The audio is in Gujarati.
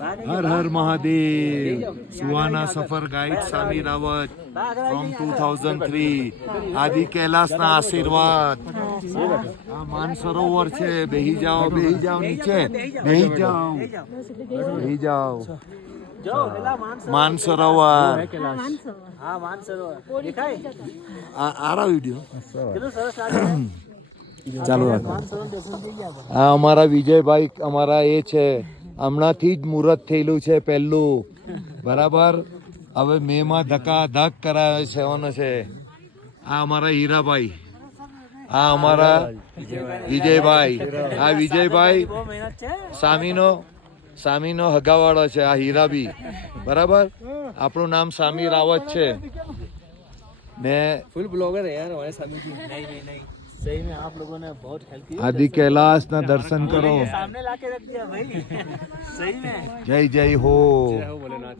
હર હર મહાદેવ. સુહાના સફર ગાઈડ સામી રાવત ફ્રોમ 2003. આદિ કૈલાસના આશીર્વાદ. આ માનસરોવર છે. બેહી જાઓ નીચે. બેહી જાઓ. માનસરોવર. આરા વિડીયો ચાલુ રાખો. આ અમારા વિજયભાઈ અમારા એ છે. હમણાંથી જ મુહૂર્ત થયેલું છે પહેલું. બરાબર. હવે મેમાં ધક્કા કરાવે છે. આ અમારા હીરાભાઈ. આ અમારા વિજયભાઈ. આ વિજયભાઈ સામીનો હગાવાળો છે. આ હીરાબી. બરાબર. આપણું નામ સામી રાવત છે ને फुल ब्लॉगर है यार हमारे सामने की नहीं सही में आप लोगों ने बहुत हेल्प की આદિ કૈલાસ ના દર્શન કરો. सामने लाके रख दिया भाई सही में જય જય હો. भोलेनाथ.